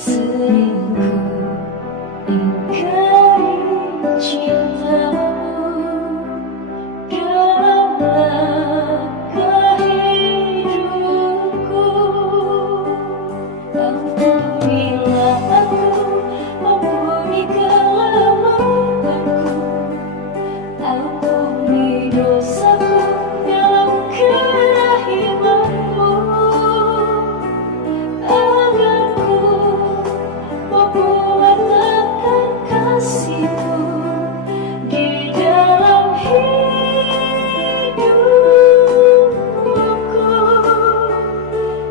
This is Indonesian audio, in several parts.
Sering ku ingkari cintamu dalam langkah hidupku. Ampunilah aku, ampuni kelemahanku, ampuni dosaku dalam kerahimanmu, agar ku mampu mengatakan kasihmu di dalam hidupku.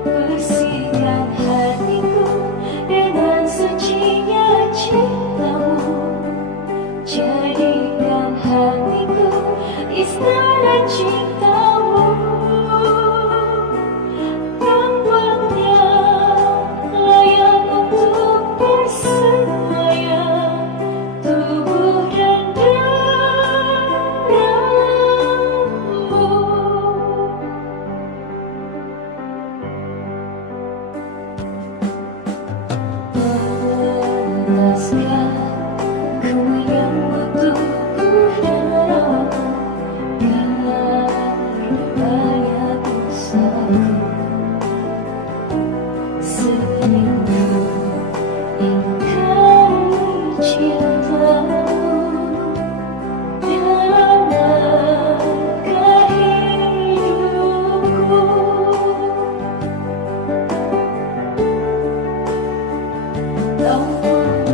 Bersihkan hatiku dengan sucinya cintamu, jadikan hatiku istana cintamu. Tempatnya layak untuk bersemayam tubuh dan darahmu. Pantaskah ku menyambut tubuh dan rawamu karena banyak dosaku? Sering ku ingkari cintamu dalam langkah hidupku. Ampunilah